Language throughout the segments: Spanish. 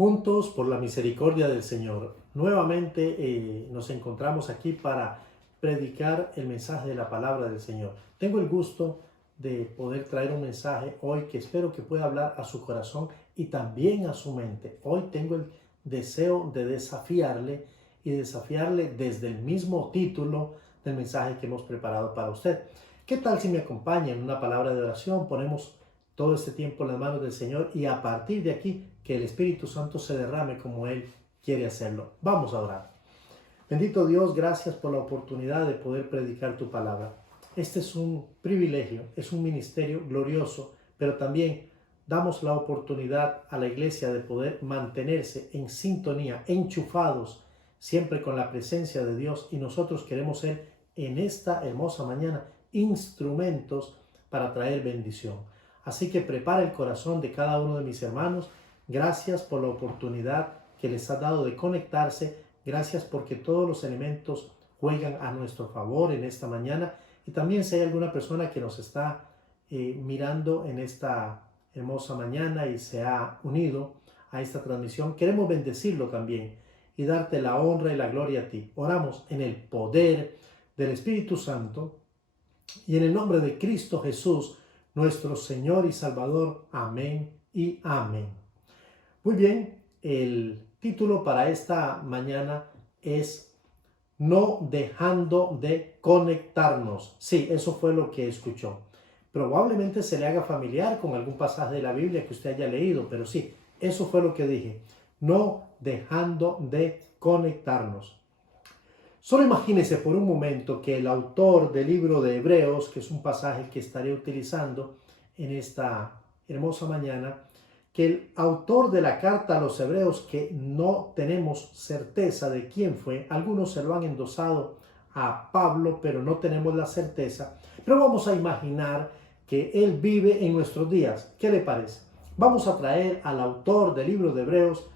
Juntos por la misericordia del Señor, nuevamente nos encontramos aquí para predicar el mensaje de la palabra del Señor. Tengo el gusto de poder traer un mensaje hoy que espero que pueda hablar a su corazón y también a su mente. Hoy tengo el deseo de desafiarle y desafiarle desde el mismo título del mensaje que hemos preparado para usted. ¿Qué tal si me acompaña en una palabra de oración? Ponemos todo este tiempo en las manos del Señor y a partir de aquí que el Espíritu Santo se derrame como Él quiere hacerlo. Vamos a orar. Bendito Dios, gracias por la oportunidad de poder predicar tu palabra. Este es un privilegio, es un ministerio glorioso, pero también damos la oportunidad a la iglesia de poder mantenerse en sintonía, enchufados siempre con la presencia de Dios, y nosotros queremos ser en esta hermosa mañana instrumentos para traer bendición. Así que prepara el corazón de cada uno de mis hermanos. Gracias por la oportunidad que les ha dado de conectarse. Gracias porque todos los elementos juegan a nuestro favor en esta mañana. Y también si hay alguna persona que nos está mirando en esta hermosa mañana y se ha unido a esta transmisión, queremos bendecirlo también y darte la honra y la gloria a ti. Oramos en el poder del Espíritu Santo y en el nombre de Cristo Jesús, nuestro Señor y Salvador. Amén y amén. Muy bien, el título para esta mañana es No dejando de conectarnos. Sí, eso fue lo que escuchó. Probablemente se le haga familiar con algún pasaje de la Biblia que usted haya leído, pero sí, eso fue lo que dije. No dejando de conectarnos. Solo imagínese por un momento que el autor del libro de Hebreos, que es un pasaje que estaré utilizando en esta hermosa mañana, que el autor de la carta a los Hebreos, que no tenemos certeza de quién fue, algunos se lo han endosado a Pablo, pero no tenemos la certeza, pero vamos a imaginar que él vive en nuestros días. ¿Qué le parece? Vamos a traer al autor del libro de Hebreos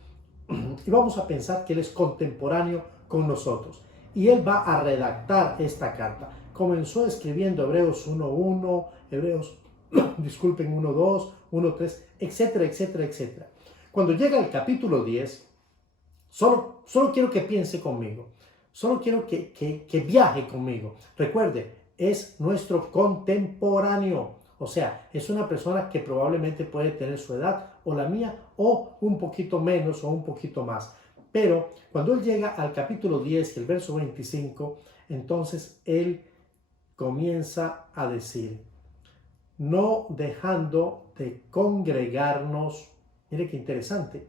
y vamos a pensar que él es contemporáneo con nosotros. Y él va a redactar esta carta. Comenzó escribiendo Hebreos 1.1, Hebreos, disculpen, 1.2, 1.3, etcétera, etcétera, etcétera. Cuando llega al capítulo 10, solo quiero que piense conmigo. Solo quiero que viaje conmigo. Recuerde, es nuestro contemporáneo. O sea, es una persona que probablemente puede tener su edad o la mía o un poquito menos o un poquito más. Pero cuando él llega al capítulo 10 y el verso 25, entonces él comienza a decir, no dejando de congregarnos, mire qué interesante,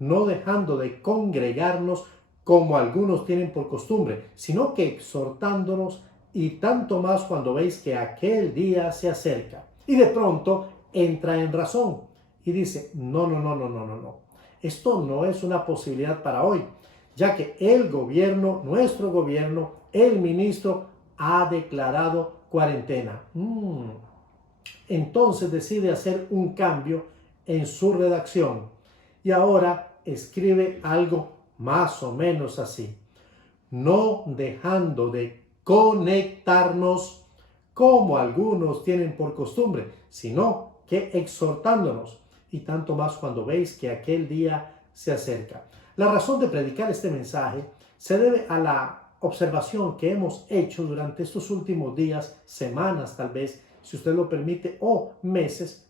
no dejando de congregarnos como algunos tienen por costumbre, sino que exhortándonos, y tanto más cuando veis que aquel día se acerca. Y de pronto entra en razón y dice, no. Esto no es una posibilidad para hoy, ya que el gobierno, nuestro gobierno, el ministro ha declarado cuarentena. Entonces decide hacer un cambio en su redacción y ahora escribe algo más o menos así. No dejando de conectarnos como algunos tienen por costumbre, sino que exhortándonos, y tanto más cuando veis que aquel día se acerca. La razón de predicar este mensaje se debe a la observación que hemos hecho durante estos últimos días, semanas tal vez, si usted lo permite, o meses,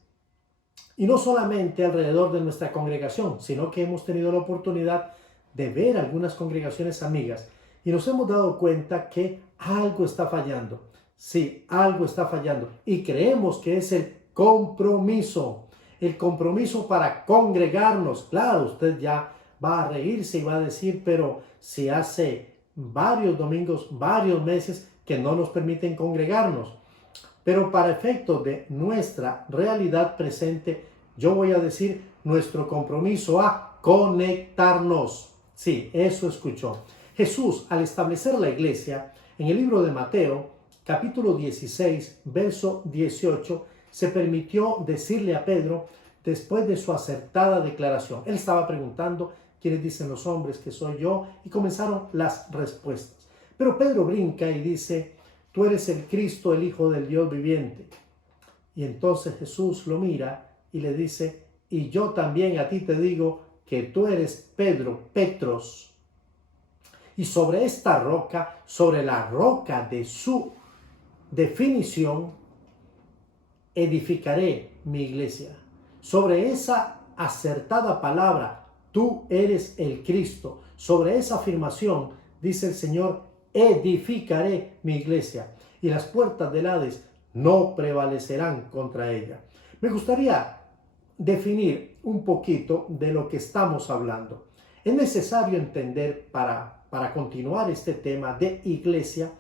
y no solamente alrededor de nuestra congregación, sino que hemos tenido la oportunidad de ver algunas congregaciones amigas y nos hemos dado cuenta que algo está fallando. Sí, algo está fallando y creemos que es el compromiso para congregarnos. Claro, usted ya va a reírse y va a decir, pero si hace varios domingos, varios meses que no nos permiten congregarnos. Pero para efectos de nuestra realidad presente, yo voy a decir nuestro compromiso a conectarnos. Sí, eso escuchó. Jesús, al establecer la iglesia, en el libro de Mateo, capítulo 16, verso 18, se permitió decirle a Pedro, después de su acertada declaración, él estaba preguntando, ¿quiénes dicen los hombres que soy yo? Y comenzaron las respuestas. Pero Pedro brinca y dice, tú eres el Cristo, el Hijo del Dios viviente. Y entonces Jesús lo mira y le dice, y yo también a ti te digo que tú eres Pedro, Petros, y sobre esta roca, sobre la roca de su definición, edificaré mi iglesia. Sobre esa acertada palabra, tú eres el Cristo. Sobre esa afirmación, dice el Señor, edificaré mi iglesia y las puertas del Hades no prevalecerán contra ella. Me gustaría definir un poquito de lo que estamos hablando. Es necesario entender para continuar este tema de iglesia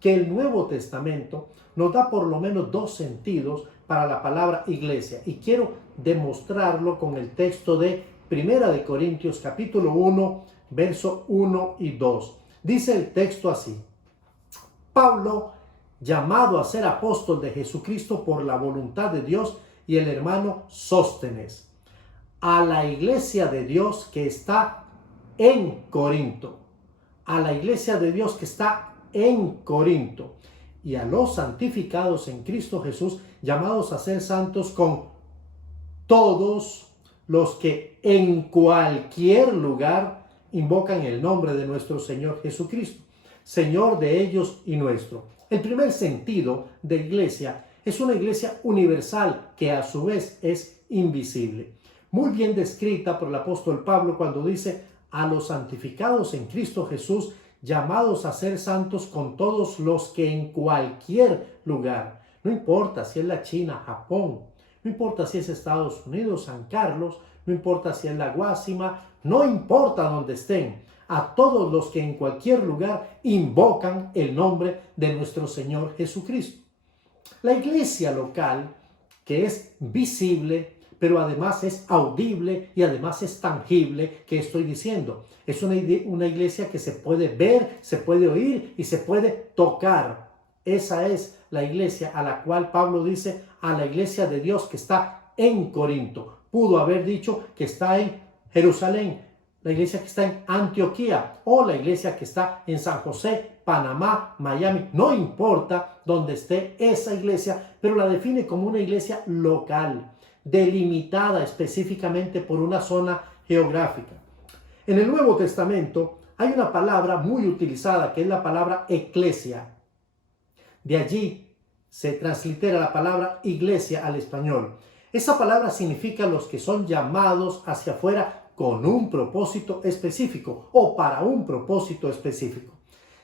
que el Nuevo Testamento nos da por lo menos dos sentidos para la palabra iglesia, y quiero demostrarlo con el texto de Primera de Corintios capítulo 1, verso 1 y 2. Dice el texto así: Pablo, llamado a ser apóstol de Jesucristo por la voluntad de Dios, y el hermano Sóstenes, a la iglesia de Dios que está en Corinto, a la iglesia de Dios que está en Corinto, y a los santificados en Cristo Jesús, llamados a ser santos, con todos los que en cualquier lugar invocan el nombre de nuestro Señor Jesucristo, Señor de ellos y nuestro. El primer sentido de iglesia es una iglesia universal que a su vez es invisible. Muy bien descrita por el apóstol Pablo cuando dice: a los santificados en Cristo Jesús, llamados a ser santos, con todos los que en cualquier lugar, no importa si es la China, Japón, no importa si es Estados Unidos, San Carlos, no importa si es la Guásima, no importa dónde estén, a todos los que en cualquier lugar invocan el nombre de nuestro Señor Jesucristo. La iglesia local, que es visible, pero además es audible y además es tangible, ¿qué estoy diciendo? Es una iglesia que se puede ver, se puede oír y se puede tocar. Esa es la iglesia a la cual Pablo dice: a la iglesia de Dios que está en Corinto. Pudo haber dicho que está en Jerusalén, la iglesia que está en Antioquía o la iglesia que está en San José, Panamá, Miami. No importa dónde esté esa iglesia, pero la define como una iglesia local, delimitada específicamente por una zona geográfica. En el Nuevo Testamento hay una palabra muy utilizada que es la palabra eclesia. De allí se translitera la palabra iglesia al español. Esa palabra significa los que son llamados hacia afuera con un propósito específico o para un propósito específico.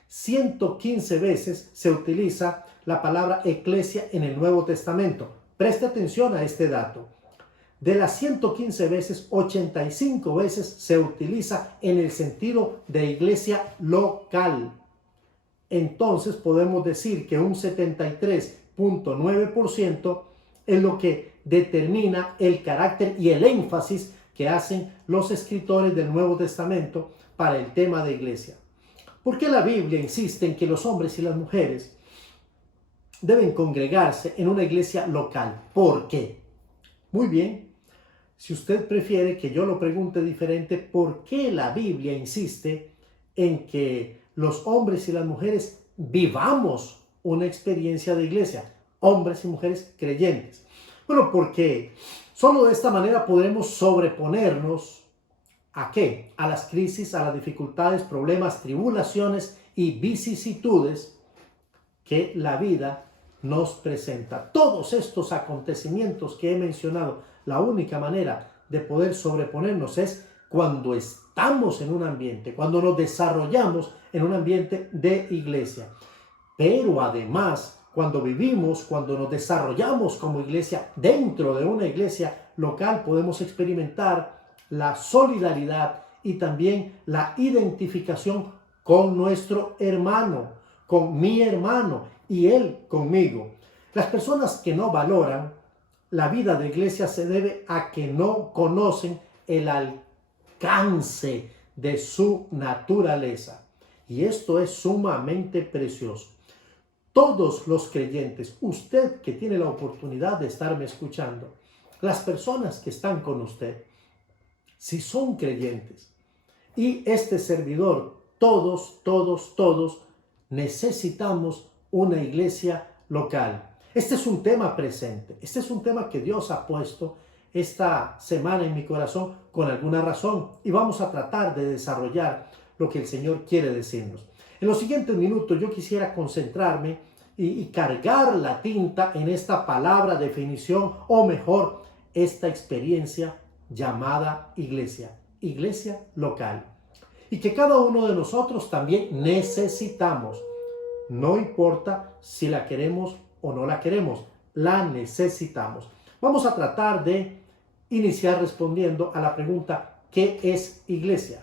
115 veces se utiliza la palabra eclesia en el Nuevo Testamento. Preste atención a este dato. De las 115 veces, 85 veces se utiliza en el sentido de iglesia local. Entonces podemos decir que un 73.9% es lo que determina el carácter y el énfasis que hacen los escritores del Nuevo Testamento para el tema de iglesia. ¿Por qué la Biblia insiste en que los hombres y las mujeres deben congregarse en una iglesia local? ¿Por qué? Muy bien, si usted prefiere que yo lo pregunte diferente, ¿por qué la Biblia insiste en que los hombres y las mujeres vivamos una experiencia de iglesia? Hombres y mujeres creyentes. Bueno, porque solo de esta manera podremos sobreponernos ¿a qué? A las crisis, a las dificultades, problemas, tribulaciones y vicisitudes que la vida nos presenta. Todos estos acontecimientos que he mencionado, la única manera de poder sobreponernos es cuando estamos en un ambiente, cuando nos desarrollamos en un ambiente de iglesia. Pero además, cuando vivimos, cuando nos desarrollamos como iglesia dentro de una iglesia local, podemos experimentar la solidaridad y también la identificación con nuestro hermano, con mi hermano y él conmigo. Las personas que no valoran la vida de iglesia se debe a que no conocen el alcance de su naturaleza. Y esto es sumamente precioso. Todos los creyentes, usted que tiene la oportunidad de estarme escuchando, las personas que están con usted, si son creyentes, y este servidor, todos necesitamos una iglesia local. Este es un tema presente, este es un tema que Dios ha puesto esta semana en mi corazón con alguna razón y vamos a tratar de desarrollar lo que el Señor quiere decirnos. En los siguientes minutos yo quisiera concentrarme y cargar la tinta en esta palabra, definición, o mejor, esta experiencia llamada iglesia, iglesia local. Y que cada uno de nosotros también necesitamos, no importa si la queremos o no la queremos, la necesitamos. Vamos a tratar de iniciar respondiendo a la pregunta, ¿qué es iglesia?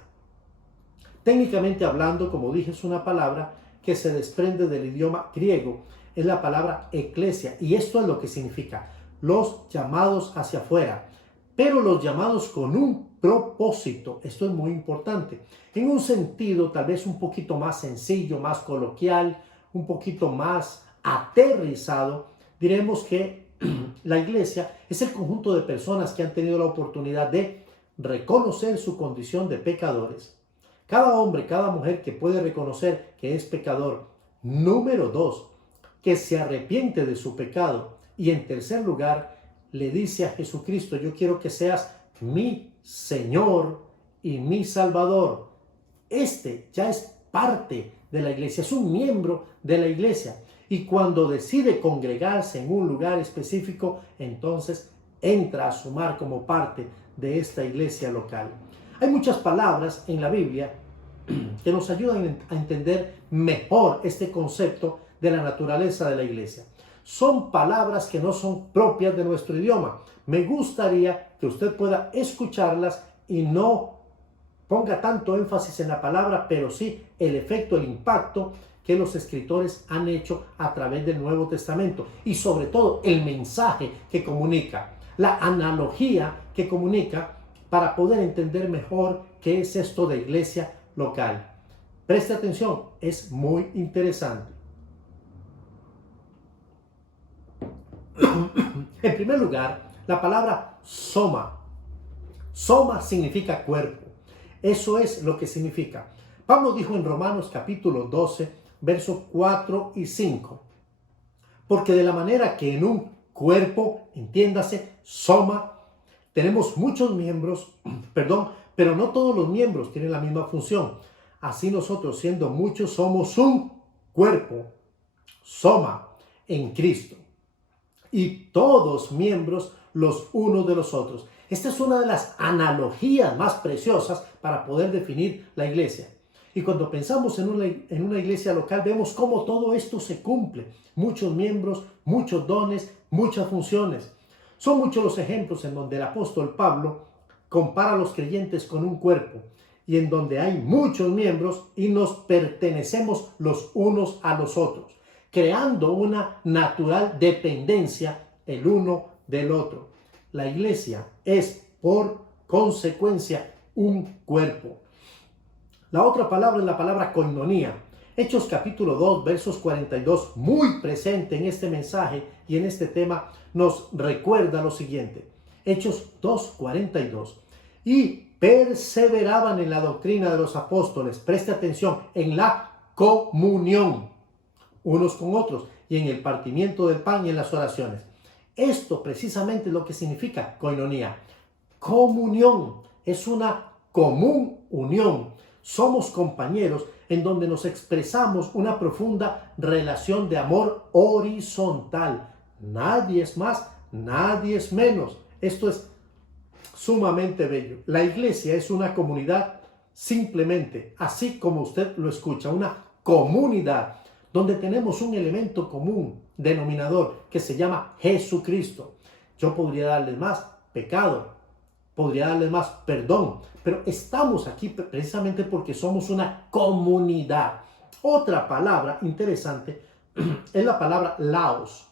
Técnicamente hablando, como dije, es una palabra que se desprende del idioma griego, es la palabra eclesia, y esto es lo que significa los llamados hacia afuera, pero los llamados con un propósito. Esto es muy importante, en un sentido tal vez un poquito más sencillo, más coloquial, un poquito más aterrizado. Diremos que la iglesia es el conjunto de personas que han tenido la oportunidad de reconocer su condición de pecadores. Cada hombre, cada mujer que puede reconocer que es pecador. Número 2, que se arrepiente de su pecado. Y en tercer lugar, le dice a Jesucristo, yo quiero que seas mi Señor y mi Salvador. Este ya es parte de la iglesia, es un miembro de la iglesia. Y cuando decide congregarse en un lugar específico, entonces entra a sumar como parte de esta iglesia local. Hay muchas palabras en la Biblia que nos ayudan a entender mejor este concepto de la naturaleza de la iglesia. Son palabras que no son propias de nuestro idioma. Me gustaría que usted pueda escucharlas y no ponga tanto énfasis en la palabra, pero sí el efecto, el impacto que los escritores han hecho a través del Nuevo Testamento y sobre todo el mensaje que comunica, la analogía que comunica para poder entender mejor qué es esto de iglesia local. Preste atención, es muy interesante. En primer lugar, la palabra soma. Soma significa cuerpo. Eso es lo que significa. Pablo dijo en Romanos capítulo 12, versos 4 y 5. Porque de la manera que en un cuerpo, entiéndase, soma, tenemos muchos miembros, pero no todos los miembros tienen la misma función. Así nosotros, siendo muchos, somos un cuerpo, soma, en Cristo. Y todos miembros los unos de los otros. Esta es una de las analogías más preciosas para poder definir la iglesia. Y cuando pensamos en una iglesia local, vemos cómo todo esto se cumple. Muchos miembros, muchos dones, muchas funciones. Son muchos los ejemplos en donde el apóstol Pablo compara a los creyentes con un cuerpo y en donde hay muchos miembros y nos pertenecemos los unos a los otros, creando una natural dependencia el uno del otro. La iglesia es, por consecuencia, un cuerpo. La otra palabra es la palabra koinonía. Hechos capítulo 2, versos 42, muy presente en este mensaje y en este tema, nos recuerda lo siguiente. Hechos 2, 42. Y perseveraban en la doctrina de los apóstoles, preste atención, en la comunión unos con otros y en el partimiento del pan y en las oraciones. Esto precisamente es lo que significa koinonía. Comunión es una común unión. Somos compañeros en donde nos expresamos una profunda relación de amor horizontal. Nadie es más, nadie es menos. Esto es sumamente bello. La iglesia es una comunidad simplemente, así como usted lo escucha, una comunidad donde tenemos un elemento común, denominador, que se llama Jesucristo. Yo podría darles más pecado, podría darles más perdón, pero estamos aquí precisamente porque somos una comunidad. Otra palabra interesante es la palabra laos,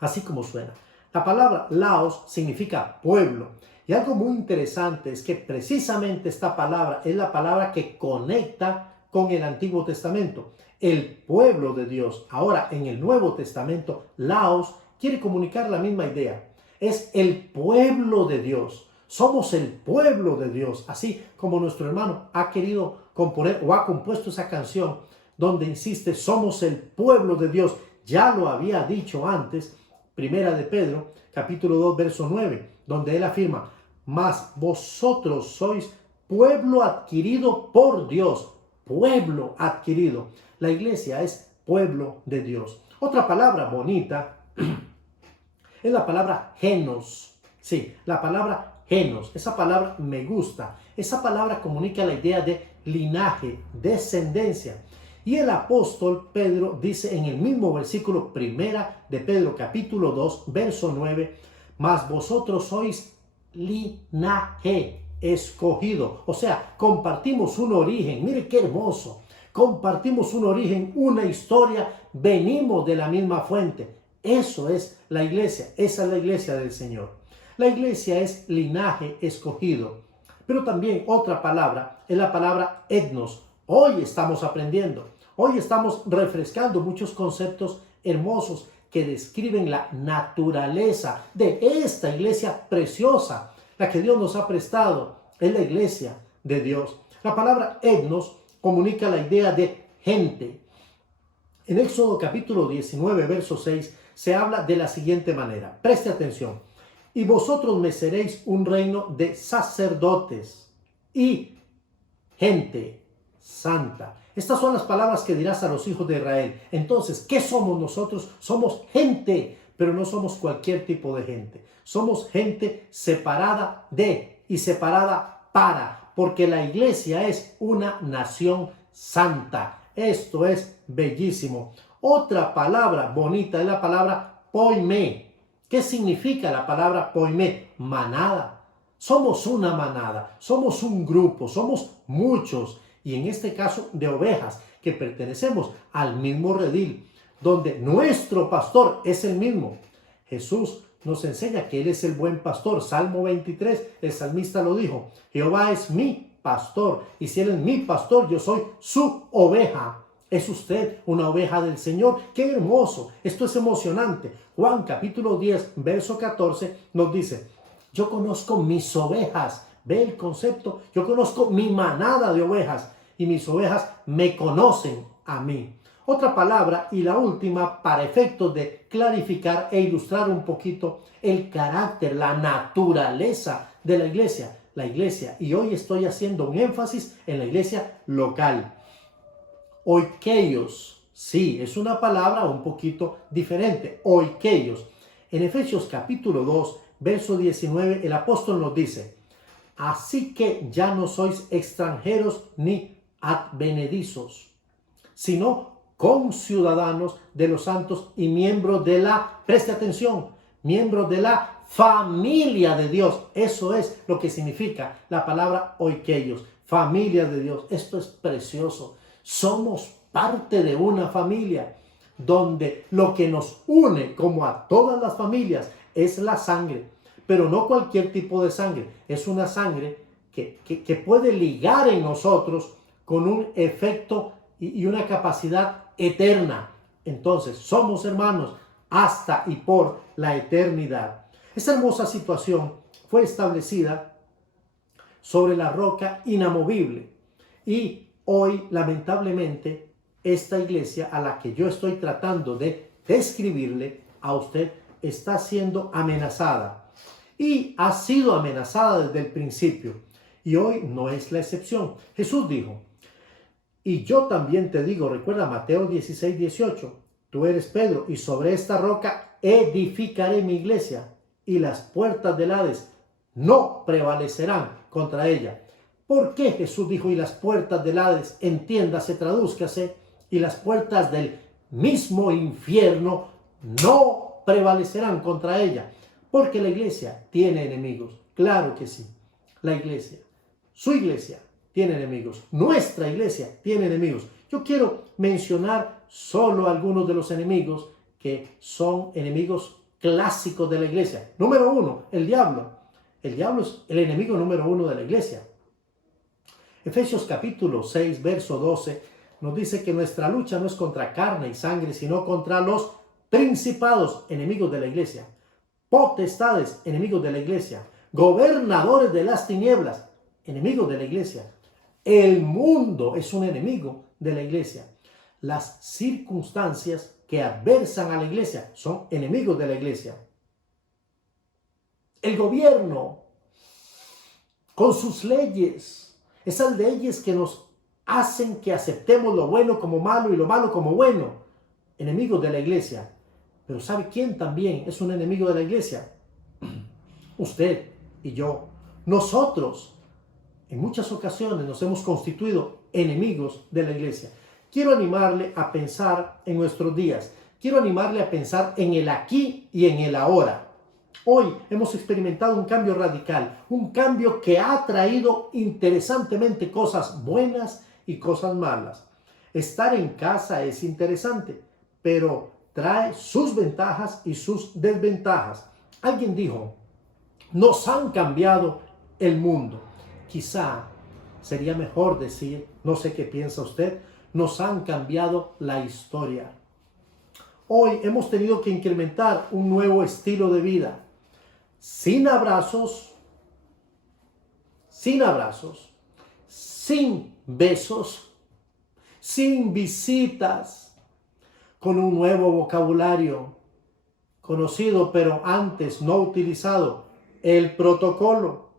así como suena. La palabra laos significa pueblo. Y algo muy interesante es que precisamente esta palabra es la palabra que conecta con el Antiguo Testamento, el pueblo de Dios. Ahora, en el Nuevo Testamento, laos quiere comunicar la misma idea. Es el pueblo de Dios. Somos el pueblo de Dios. Así como nuestro hermano ha querido componer o ha compuesto esa canción donde insiste, somos el pueblo de Dios. Ya lo había dicho antes, Primera de Pedro, capítulo 2, verso 9. donde él afirma, mas vosotros sois pueblo adquirido por Dios, pueblo adquirido. La iglesia es pueblo de Dios. Otra palabra bonita es la palabra genos. Sí, la palabra genos. Esa palabra me gusta. Esa palabra comunica la idea de linaje, descendencia. Y el apóstol Pedro dice en el mismo versículo primera de Pedro capítulo 2, verso 9, mas vosotros sois linaje escogido. O sea, compartimos un origen. Mire qué hermoso. Compartimos un origen, una historia. Venimos de la misma fuente. Eso es la iglesia. Esa es la iglesia del Señor. La iglesia es linaje escogido. Pero también otra palabra es la palabra etnos. Hoy estamos aprendiendo. Hoy estamos refrescando muchos conceptos hermosos que describen la naturaleza de esta iglesia preciosa, la que Dios nos ha prestado. Es la iglesia de Dios. La palabra etnos comunica la idea de gente. En Éxodo capítulo 19, verso 6, se habla de la siguiente manera. Preste atención. Y vosotros me seréis un reino de sacerdotes y gente santa. Estas son las palabras que dirás a los hijos de Israel. Entonces, ¿qué somos nosotros? Somos gente, pero no somos cualquier tipo de gente. Somos gente separada de y separada para, porque la iglesia es una nación santa. Esto es bellísimo. Otra palabra bonita es la palabra poimé. ¿Qué significa la palabra poimé? Manada. Somos una manada, somos un grupo, somos muchos. Y en este caso de ovejas que pertenecemos al mismo redil, donde nuestro pastor es el mismo. Jesús nos enseña que Él es el buen pastor. Salmo 23, el salmista lo dijo, Jehová es mi pastor, y si Él es mi pastor, yo soy su oveja. ¿Es usted una oveja del Señor? ¡Qué hermoso! Esto es emocionante. Juan capítulo 10, verso 14 nos dice, yo conozco mis ovejas. Ve el concepto. Yo conozco mi manada de ovejas y mis ovejas me conocen a mí. Otra palabra y la última para efectos de clarificar e ilustrar un poquito el carácter, la naturaleza de la iglesia. La iglesia, y hoy estoy haciendo un énfasis en la iglesia local. Oikeios, sí, es una palabra un poquito diferente. Oikeios. En Efesios capítulo 2, verso 19, el apóstol nos dice, así que ya no sois extranjeros ni advenedizos, sino conciudadanos de los santos y miembros de la, preste atención, miembros de la familia de Dios. Eso es lo que significa la palabra oikeios, familia de Dios. Esto es precioso. Somos parte de una familia donde lo que nos une, como a todas las familias, es la sangre. Pero no cualquier tipo de sangre. Es una sangre que puede ligar en nosotros con un efecto y una capacidad eterna. Entonces, somos hermanos hasta y por la eternidad. Esta hermosa situación fue establecida sobre la roca inamovible. Y hoy, lamentablemente, esta iglesia a la que yo estoy tratando de describirle a usted está siendo amenazada. Y ha sido amenazada desde el principio. Y hoy no es la excepción. Jesús dijo, y yo también te digo, recuerda Mateo 16, 18, tú eres Pedro, y sobre esta roca edificaré mi iglesia, y las puertas del Hades no prevalecerán contra ella. ¿Por qué Jesús dijo, y las puertas del Hades? Entiéndase, tradúzcase, y las puertas del mismo infierno no prevalecerán contra ella. Porque la iglesia tiene enemigos. Claro que sí. La iglesia, su iglesia, tiene enemigos. Nuestra iglesia tiene enemigos. Yo quiero mencionar solo algunos de los enemigos que son enemigos clásicos de la iglesia. Número uno, el diablo. El diablo es el enemigo número uno de la iglesia. Efesios capítulo 6, verso 12, nos dice que nuestra lucha no es contra carne y sangre, sino contra los principados, enemigos de la iglesia. Potestades, enemigos de la iglesia. Gobernadores de las tinieblas, enemigos de la iglesia. El mundo es un enemigo de la iglesia. Las circunstancias que adversan a la iglesia son enemigos de la iglesia. el gobierno, con sus leyes, esas leyes que nos hacen que aceptemos lo bueno como malo y lo malo como bueno, enemigos de la iglesia. Pero ¿sabe quién también es un enemigo de la iglesia? Usted y yo. Nosotros, en muchas ocasiones, nos hemos constituido enemigos de la iglesia. Quiero animarle a pensar en nuestros días. Quiero animarle a pensar en el aquí y en el ahora. Hoy hemos experimentado un cambio radical, un cambio que ha traído interesantemente cosas buenas y cosas malas. Estar en casa es interesante, pero trae sus ventajas y sus desventajas. Alguien dijo, nos han cambiado el mundo. Quizá sería mejor decir, no sé qué piensa usted, nos han cambiado la historia. Hoy hemos tenido que incrementar un nuevo estilo de vida. Sin abrazos, sin besos, sin visitas, con un nuevo vocabulario conocido pero antes no utilizado, el protocolo.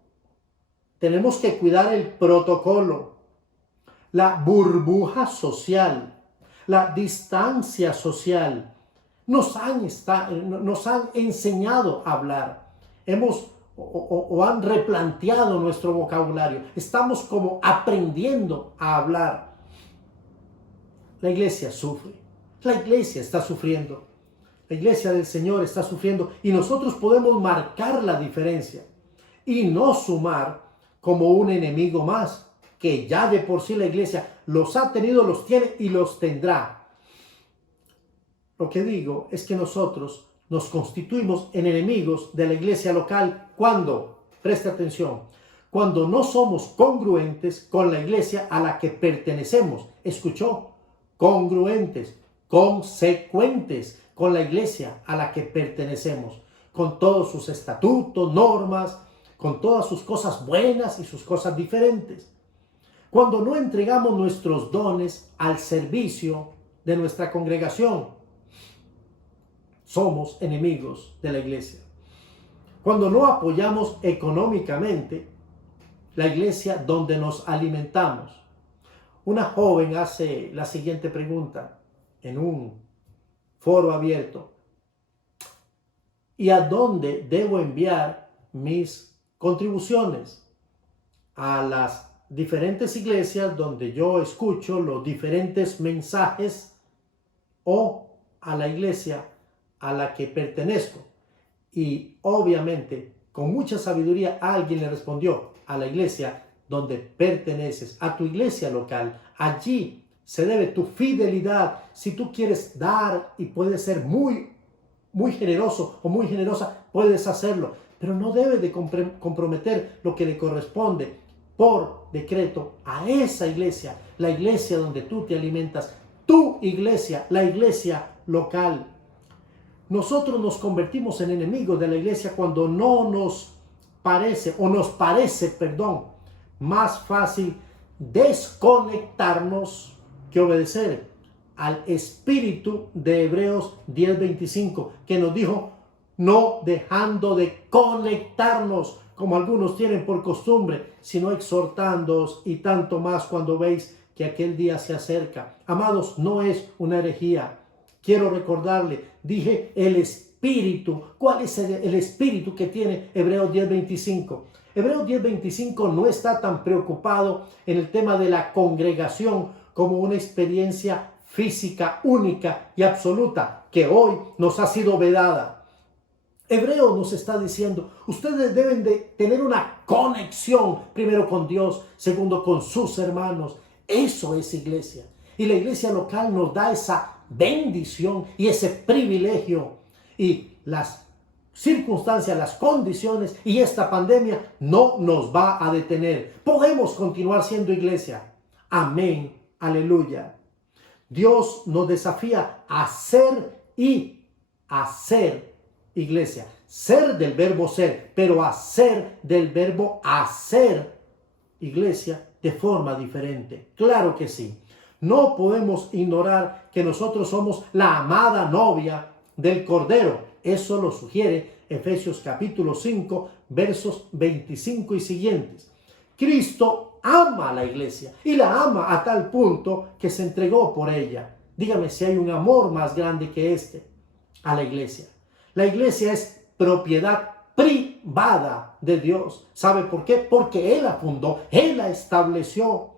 Tenemos que cuidar el protocolo, la burbuja social, la distancia social. Nos han enseñado a hablar. Han replanteado nuestro vocabulario. Estamos como aprendiendo a hablar. La iglesia sufre. La iglesia está sufriendo. La iglesia del Señor está sufriendo y nosotros podemos marcar la diferencia y no sumar como un enemigo más, que ya de por sí la iglesia los ha tenido, los tiene y los tendrá. Lo que digo es que nosotros nos constituimos en enemigos de la iglesia local cuando, preste atención, cuando no somos congruentes con la iglesia a la que pertenecemos. ¿Escuchó? Congruentes, consecuentes con la iglesia a la que pertenecemos, con todos sus estatutos, normas, con todas sus cosas buenas y sus cosas diferentes. Cuando no entregamos nuestros dones al servicio de nuestra congregación, somos enemigos de la iglesia. Cuando no apoyamos económicamente la iglesia donde nos alimentamos. Una joven hace la siguiente pregunta en un foro abierto: ¿y a dónde debo enviar mis contribuciones? A las diferentes iglesias donde yo escucho los diferentes mensajes, o a la iglesia a la que pertenezco. Y obviamente con mucha sabiduría alguien le respondió: a la iglesia donde perteneces, a tu iglesia local. Allí se debe tu fidelidad. Si tú quieres dar y puedes ser muy generoso o muy generosa, puedes hacerlo, pero no debes de comprometer lo que le corresponde por decreto a esa iglesia, la iglesia donde tú te alimentas, tu iglesia, la iglesia local. Nosotros nos convertimos en enemigos de la iglesia cuando no nos parece más fácil desconectarnos que obedecer al espíritu de Hebreos 10:25, que nos dijo: no dejando de conectarnos como algunos tienen por costumbre, sino exhortándoos, y tanto más cuando veis que aquel día se acerca. Amados, no es una herejía. Quiero recordarle, dije el espíritu. ¿Cuál es el espíritu que tiene Hebreos 10:25? Hebreos 10:25 no está tan preocupado en el tema de la congregación como una experiencia física única y absoluta que hoy nos ha sido vedada. Hebreo nos está diciendo, ustedes deben de tener una conexión, primero con Dios, segundo con sus hermanos. Eso es iglesia. Y la iglesia local nos da esa bendición y ese privilegio. Y las circunstancias, las condiciones y esta pandemia no nos va a detener. Podemos continuar siendo iglesia. Amén. Aleluya. Dios nos desafía a ser y hacer iglesia. Ser del verbo ser, pero hacer del verbo hacer iglesia de forma diferente. Claro que sí. No podemos ignorar que nosotros somos la amada novia del Cordero. Eso lo sugiere Efesios capítulo 5, versos 25 y siguientes. Cristo ama a la iglesia y la ama a tal punto que se entregó por ella. Dígame si hay un amor más grande que este a la iglesia. La iglesia es propiedad privada de Dios. ¿Sabe por qué? Porque Él la fundó, Él la estableció.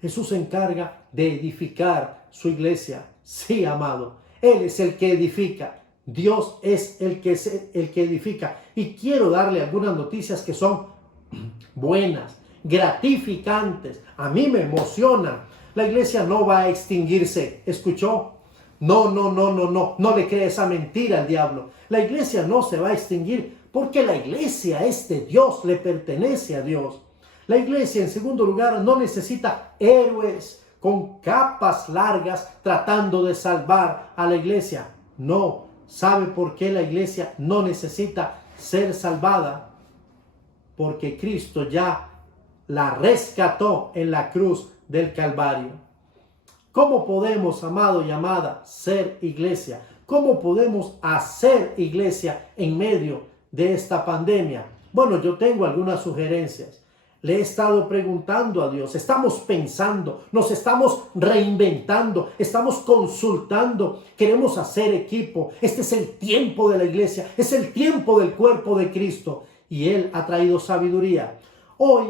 Jesús se encarga de edificar su iglesia. Sí, amado. Él es el que edifica. Dios es el que edifica. Y quiero darle algunas noticias que son buenas, gratificantes. A mí me emocionan. La iglesia no va a extinguirse. ¿Escuchó? No le cree esa mentira al diablo. La iglesia no se va a extinguir porque la iglesia es de Dios, le pertenece a Dios. La iglesia, en segundo lugar, no necesita héroes con capas largas tratando de salvar a la iglesia. No. ¿Sabe por qué la iglesia no necesita ser salvada? Porque Cristo ya la rescató en la cruz del Calvario. ¿Cómo podemos, amado y amada, ser iglesia? ¿Cómo podemos hacer iglesia en medio de esta pandemia? Bueno, yo tengo algunas sugerencias. Le he estado preguntando a Dios, estamos pensando, nos estamos reinventando, estamos consultando, queremos hacer equipo. Este es el tiempo de la iglesia, es el tiempo del cuerpo de Cristo y Él ha traído sabiduría. Hoy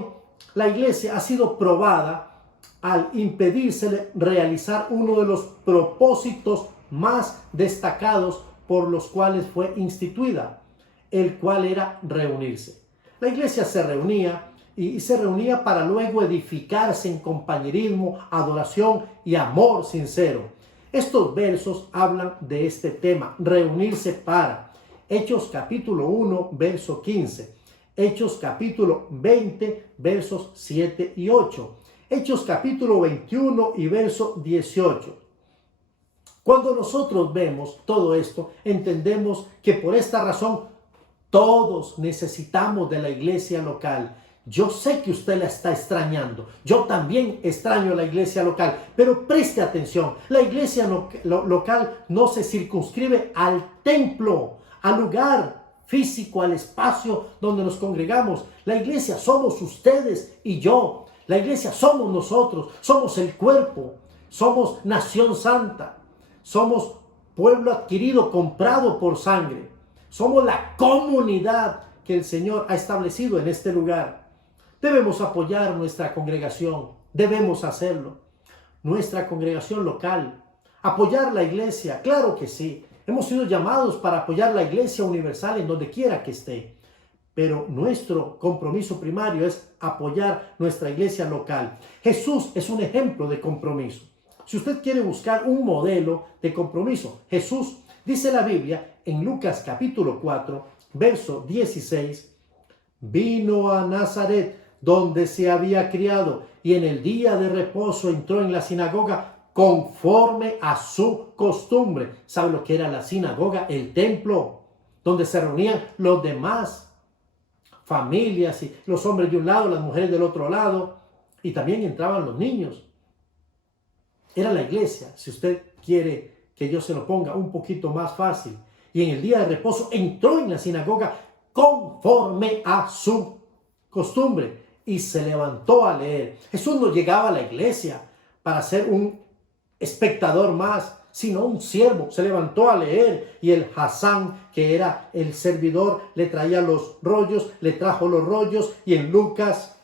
la iglesia ha sido probada al impedírsele realizar uno de los propósitos más destacados por los cuales fue instituida, el cual era reunirse. La iglesia se reunía y se reunía para luego edificarse en compañerismo, adoración y amor sincero. Estos versos hablan de este tema, reunirse para. Hechos capítulo 1, verso 15. Hechos capítulo 20, versos 7 y 8. Hechos capítulo 21 y verso 18. Cuando nosotros vemos todo esto, entendemos que por esta razón todos necesitamos de la iglesia local. Yo sé que usted la está extrañando. Yo también extraño la iglesia local. Pero preste atención. La iglesia local no se circunscribe al templo, al lugar físico, al espacio donde nos congregamos. La iglesia somos ustedes y yo. La iglesia somos nosotros. Somos el cuerpo. Somos nación santa. Somos pueblo adquirido, comprado por sangre. Somos la comunidad que el Señor ha establecido en este lugar. Debemos apoyar nuestra congregación, debemos hacerlo. Nuestra congregación local, apoyar la iglesia, claro que sí. Hemos sido llamados para apoyar la iglesia universal en donde quiera que esté. Pero nuestro compromiso primario es apoyar nuestra iglesia local. Jesús es un ejemplo de compromiso. Si usted quiere buscar un modelo de compromiso, Jesús, dice la Biblia en Lucas capítulo 4, verso 16, vino a Nazaret, donde se había criado, y en el día de reposo entró en la sinagoga conforme a su costumbre. ¿Sabe lo que era la sinagoga? El templo, donde se reunían los demás familias, y los hombres de un lado, las mujeres del otro lado, y también entraban los niños. Era la iglesia, si usted quiere que yo se lo ponga un poquito más fácil. Y en el día de reposo entró en la sinagoga conforme a su costumbre y se levantó a leer. Jesús no llegaba a la iglesia para ser un espectador más, sino un siervo. Se levantó a leer y el Hasán, que era el servidor, le traía los rollos, le trajo los rollos, y en Lucas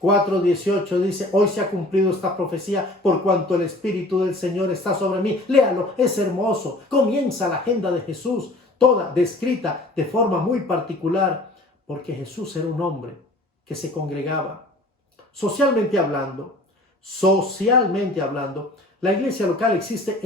4:18 dice, hoy se ha cumplido esta profecía por cuanto el Espíritu del Señor está sobre mí. Léalo, es hermoso. Comienza la agenda de Jesús, toda descrita de forma muy particular, porque Jesús era un hombre que se congregaba. Socialmente hablando, la iglesia local existe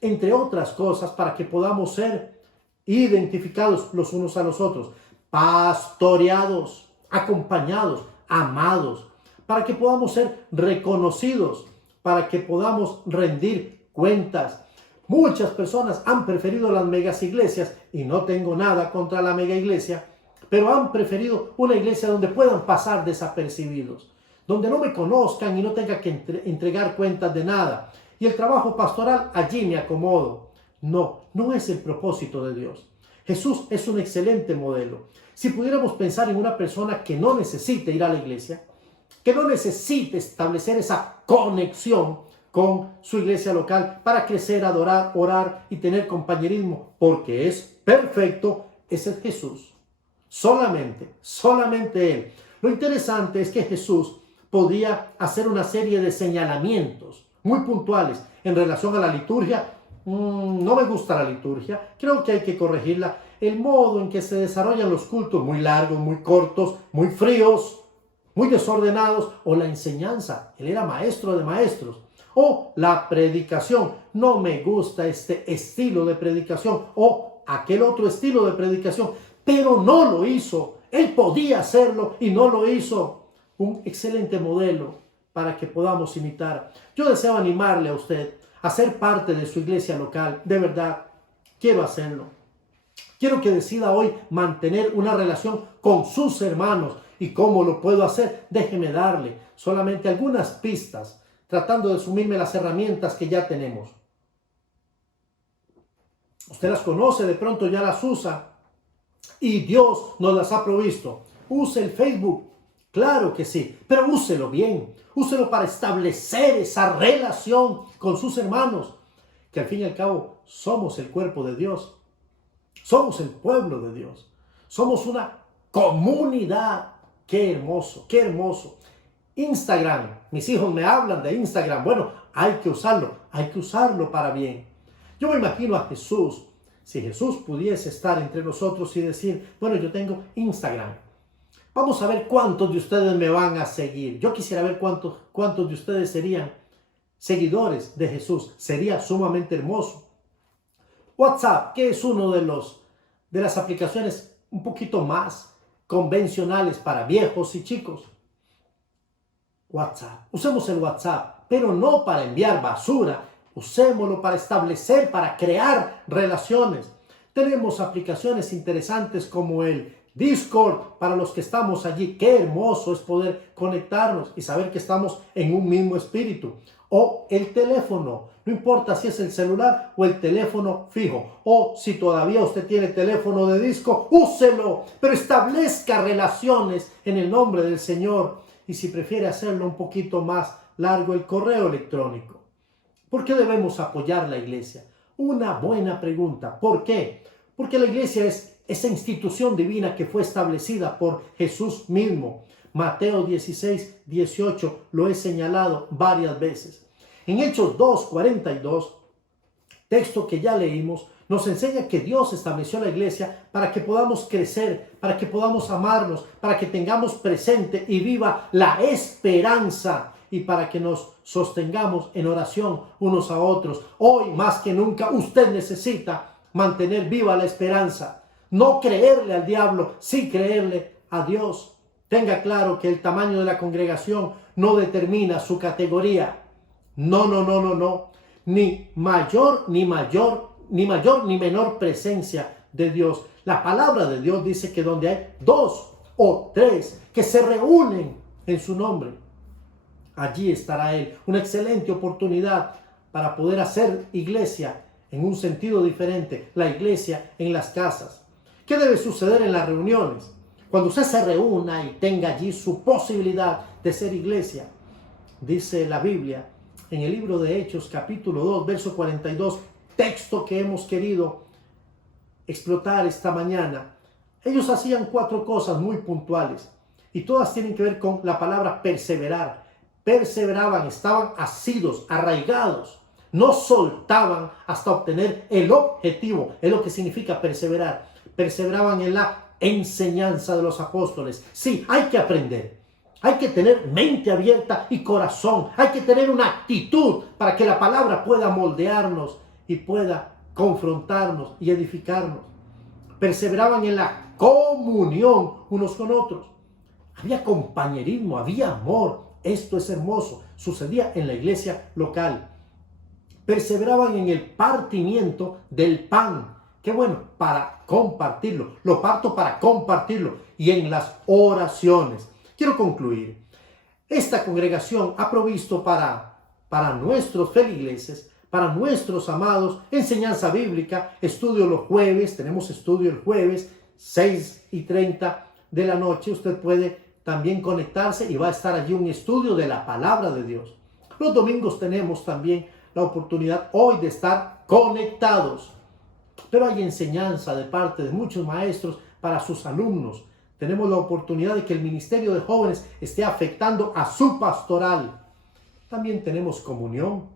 entre otras cosas para que podamos ser identificados los unos a los otros, pastoreados, acompañados, amados, para que podamos ser reconocidos, para que podamos rendir cuentas. Muchas personas han preferido las megas iglesias, y no tengo nada contra la mega iglesia, pero han preferido una iglesia donde puedan pasar desapercibidos, donde no me conozcan y no tenga que entregar cuentas de nada. Y el trabajo pastoral, allí me acomodo. No es el propósito de Dios. Jesús es un excelente modelo. Si pudiéramos pensar en una persona que no necesite ir a la iglesia, que no necesite establecer esa conexión con su iglesia local para crecer, adorar, orar y tener compañerismo, porque es perfecto, ese es Jesús. Solamente Él. Lo interesante es que Jesús podía hacer una serie de señalamientos muy puntuales en relación a la liturgia. No me gusta la liturgia, creo que hay que corregirla. El modo en que se desarrollan los cultos, muy largos, muy cortos, muy fríos, muy desordenados, o la enseñanza, él era maestro de maestros, o la predicación, no me gusta este estilo de predicación, o aquel otro estilo de predicación, pero no lo hizo, él podía hacerlo y no lo hizo. Un excelente modelo para que podamos imitar. Yo deseo animarle a usted a ser parte de su iglesia local, de verdad, quiero hacerlo. Quiero que decida hoy mantener una relación con sus hermanos. ¿Y cómo lo puedo hacer? Déjeme darle solamente algunas pistas, tratando de sumirme las herramientas que ya tenemos. Usted las conoce, de pronto ya las usa y Dios nos las ha provisto. Use el Facebook, claro que sí, pero úselo bien. Úselo para establecer esa relación con sus hermanos, que al fin y al cabo somos el cuerpo de Dios. Somos el pueblo de Dios. Somos una comunidad. Qué hermoso, qué hermoso. Instagram, mis hijos me hablan de Instagram. Bueno, hay que usarlo para bien. Yo me imagino a Jesús, si Jesús pudiese estar entre nosotros y decir, bueno, yo tengo Instagram. Vamos a ver cuántos de ustedes me van a seguir. Yo quisiera ver cuántos de ustedes serían seguidores de Jesús. Sería sumamente hermoso. WhatsApp, que es uno de las aplicaciones un poquito más convencionales para viejos y chicos. WhatsApp. Usemos el WhatsApp, pero no para enviar basura. Usémoslo para establecer, para crear relaciones. Tenemos aplicaciones interesantes como el Discord para los que estamos allí. Qué hermoso es poder conectarnos y saber que estamos en un mismo espíritu. O el teléfono, no importa si es el celular o el teléfono fijo. O si todavía usted tiene teléfono de disco, úselo, pero establezca relaciones en el nombre del Señor. Y si prefiere hacerlo un poquito más largo, el correo electrónico. ¿Por qué debemos apoyar la iglesia? Una buena pregunta. ¿Por qué? Porque la iglesia es esa institución divina que fue establecida por Jesús mismo. Mateo 16, 18 lo he señalado varias veces. En Hechos 2, 42, texto que ya leímos, nos enseña que Dios estableció la iglesia para que podamos crecer, para que podamos amarnos, para que tengamos presente y viva la esperanza y para que nos sostengamos en oración unos a otros. Hoy más que nunca usted necesita mantener viva la esperanza. No creerle al diablo, sí creerle a Dios. Tenga claro que el tamaño de la congregación no determina su categoría. No. Ni mayor ni menor presencia de Dios. La palabra de Dios dice que donde hay 2 o 3 que se reúnen en su nombre, allí estará Él. Una excelente oportunidad para poder hacer iglesia en un sentido diferente. La iglesia en las casas. ¿Qué debe suceder en las reuniones? Cuando usted se reúna y tenga allí su posibilidad de ser iglesia, dice la Biblia en el libro de Hechos capítulo 2, verso 42, texto que hemos querido explotar esta mañana. Ellos hacían 4 cosas muy puntuales y todas tienen que ver con la palabra perseverar. Perseveraban, estaban asidos, arraigados, no soltaban hasta obtener el objetivo. Es lo que significa perseverar. Perseveraban en la enseñanza de los apóstoles. Sí, hay que aprender. Hay que tener mente abierta y corazón. Hay que tener una actitud para que la palabra pueda moldearnos y pueda confrontarnos y edificarnos. Perseveraban en la comunión unos con otros. Había compañerismo, había amor. Esto es hermoso. Sucedía en la iglesia local. Perseveraban en el partimiento del pan. Qué bueno, para compartirlo. Lo parto para compartirlo. Y en las oraciones. Quiero concluir. Esta congregación ha provisto para nuestros feligreses Para nuestros amados, enseñanza bíblica, estudio los jueves, tenemos estudio el jueves, 6:30 de la noche. Usted puede también conectarse y va a estar allí un estudio de la palabra de Dios. Los domingos tenemos también la oportunidad hoy de estar conectados. Pero hay enseñanza de parte de muchos maestros para sus alumnos. Tenemos la oportunidad de que el ministerio de jóvenes esté afectando a su pastoral. También tenemos comunión.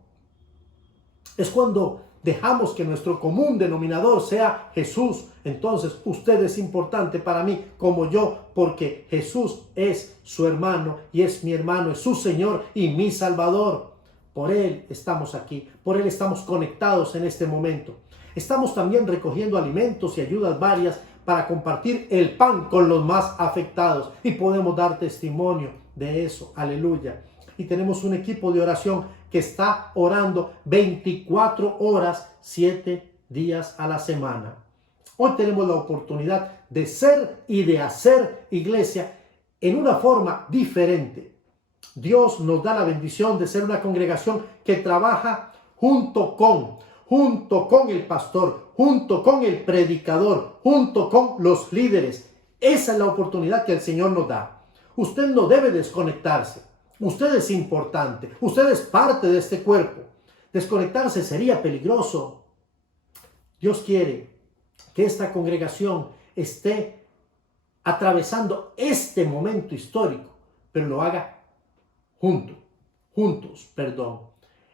Es cuando dejamos que nuestro común denominador sea Jesús. Entonces usted es importante para mí como yo, porque Jesús es su hermano y es mi hermano, es su Señor y mi Salvador. Por Él estamos aquí, por Él estamos conectados en este momento. Estamos también recogiendo alimentos y ayudas varias para compartir el pan con los más afectados y podemos dar testimonio de eso. Aleluya. Y tenemos un equipo de oración que está orando 24 horas, 7 días a la semana. Hoy tenemos la oportunidad de ser y de hacer iglesia en una forma diferente. Dios nos da la bendición de ser una congregación que trabaja junto con el pastor, junto con el predicador, junto con los líderes. Esa es la oportunidad que el Señor nos da. Usted no debe desconectarse. Usted es importante. Usted es parte de este cuerpo. Desconectarse sería peligroso. Dios quiere que esta congregación esté atravesando este momento histórico, pero lo haga juntos.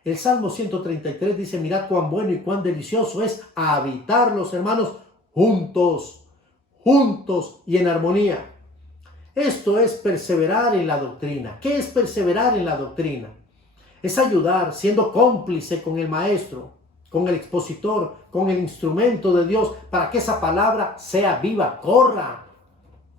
El Salmo 133 dice: mirad cuán bueno y cuán delicioso es habitar los hermanos juntos y en armonía. Esto es perseverar en la doctrina. ¿Qué es perseverar en la doctrina? Es ayudar siendo cómplice con el maestro, con el expositor, con el instrumento de Dios, para que esa palabra sea viva, corra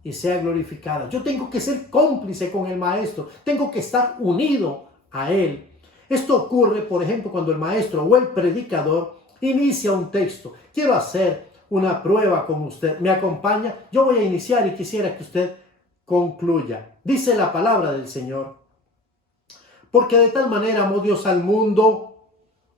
y sea glorificada. Yo tengo que ser cómplice con el maestro, tengo que estar unido a él. Esto ocurre, por ejemplo, cuando el maestro o el predicador inicia un texto. Quiero hacer una prueba con usted. ¿Me acompaña? Yo voy a iniciar y quisiera que usted concluya. Dice la palabra del Señor: porque de tal manera amó Dios al mundo.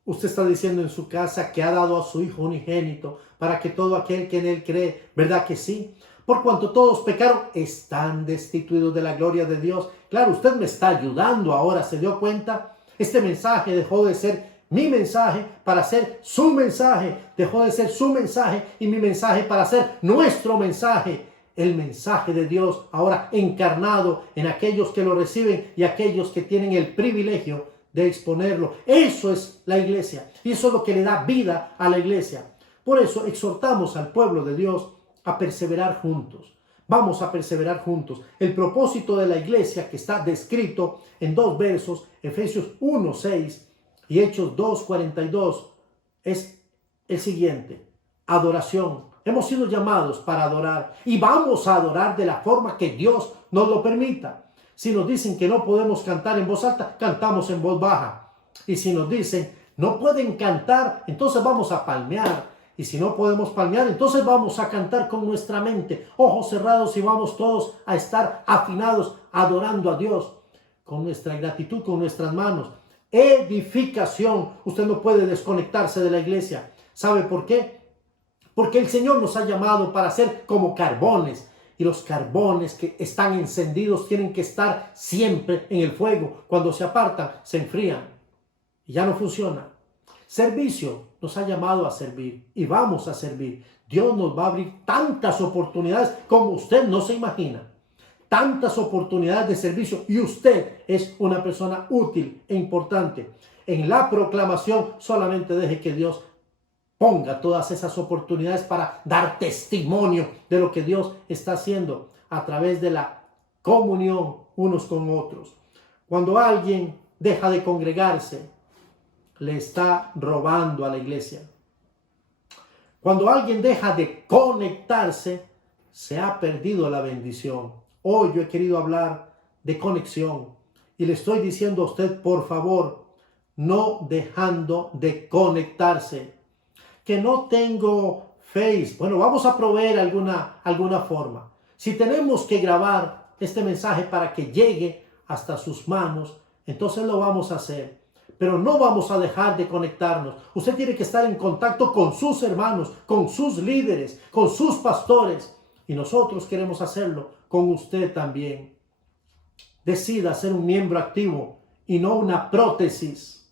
Usted está diciendo en su casa que ha dado a su Hijo unigénito para que todo aquel que en Él cree, ¿verdad que sí? Por cuanto todos pecaron, están destituidos de la gloria de Dios. Claro, usted me está ayudando ahora, ¿se dio cuenta? Este mensaje dejó de ser mi mensaje para ser su mensaje. Dejó de ser su mensaje y mi mensaje para ser nuestro mensaje. El mensaje de Dios ahora encarnado en aquellos que lo reciben y aquellos que tienen el privilegio de exponerlo. Eso es la iglesia y eso es lo que le da vida a la iglesia. Por eso exhortamos al pueblo de Dios a perseverar juntos. Vamos a perseverar juntos. El propósito de la iglesia, que está descrito en 2 versos, Efesios 1:6 y Hechos 2:42, es el siguiente: adoración. Hemos sido llamados para adorar y vamos a adorar de la forma que Dios nos lo permita. Si nos dicen que no podemos cantar en voz alta, cantamos en voz baja. Y si nos dicen no pueden cantar, entonces vamos a palmear. Y si no podemos palmear, entonces vamos a cantar con nuestra mente, ojos cerrados, y vamos todos a estar afinados, adorando a Dios con nuestra gratitud, con nuestras manos. Edificación. Usted no puede desconectarse de la iglesia. ¿Sabe por qué? Porque el Señor nos ha llamado para ser como carbones. Y los carbones que están encendidos tienen que estar siempre en el fuego. Cuando se apartan, se enfrían y ya no funciona. Servicio. Nos ha llamado a servir y vamos a servir. Dios nos va a abrir tantas oportunidades como usted no se imagina. Tantas oportunidades de servicio y usted es una persona útil e importante. En la proclamación solamente deje que Dios ponga todas esas oportunidades para dar testimonio de lo que Dios está haciendo a través de la comunión unos con otros. Cuando alguien deja de congregarse, le está robando a la iglesia. Cuando alguien deja de conectarse, se ha perdido la bendición. Hoy yo he querido hablar de conexión y le estoy diciendo a usted, por favor, no dejando de conectarse. Que no tengo Face. Bueno, vamos a proveer alguna forma. Si tenemos que grabar este mensaje para que llegue hasta sus manos, entonces lo vamos a hacer. pero no vamos a dejar de conectarnos. Usted tiene que estar en contacto con sus hermanos, con sus líderes, con sus pastores. Y nosotros queremos hacerlo con usted también. Decida ser un miembro activo y no una prótesis.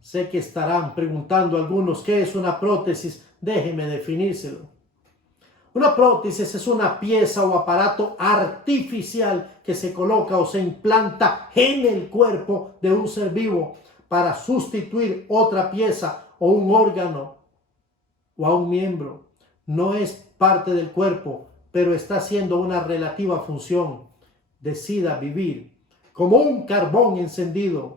Sé que estarán preguntando algunos, ¿qué es una prótesis? Déjeme definírselo. Una prótesis es una pieza o aparato artificial que se coloca o se implanta en el cuerpo de un ser vivo para sustituir otra pieza o un órgano o a un miembro. No es parte del cuerpo, pero está haciendo una relativa función. Decida vivir como un carbón encendido,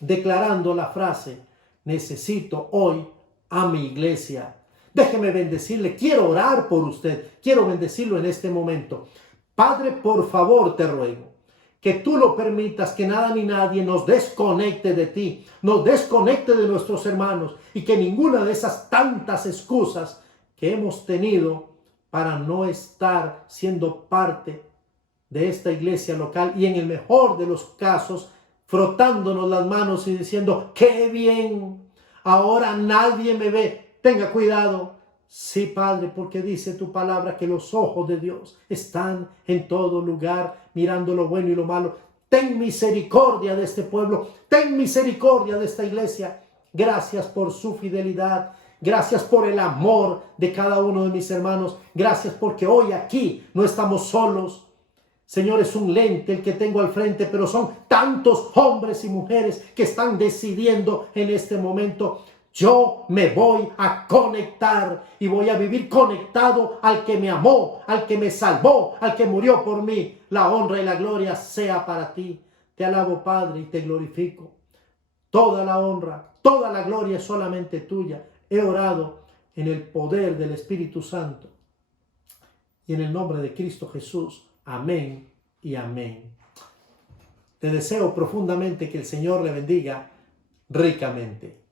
declarando la frase: necesito hoy a mi iglesia. Déjeme bendecirle, quiero orar por usted, quiero bendecirlo en este momento. Padre, por favor te ruego que tú lo permitas, que nada ni nadie nos desconecte de ti, nos desconecte de nuestros hermanos, y que ninguna de esas tantas excusas que hemos tenido para no estar siendo parte de esta iglesia local, y en el mejor de los casos frotándonos las manos y diciendo: qué bien, ahora nadie me ve. Tenga cuidado. Sí, Padre, porque dice tu palabra que los ojos de Dios están en todo lugar, mirando lo bueno y lo malo. Ten misericordia de este pueblo, ten misericordia de esta iglesia. Gracias por su fidelidad, gracias por el amor de cada uno de mis hermanos, gracias porque hoy aquí no estamos solos. Señor, es un lente el que tengo al frente, pero son tantos hombres y mujeres que están decidiendo en este momento: yo me voy a conectar y voy a vivir conectado al que me amó, al que me salvó, al que murió por mí. La honra y la gloria sea para ti. Te alabo, Padre, y te glorifico. Toda la honra, toda la gloria es solamente tuya. He orado en el poder del Espíritu Santo y en el nombre de Cristo Jesús. Amén y amén. Te deseo profundamente que el Señor le bendiga ricamente.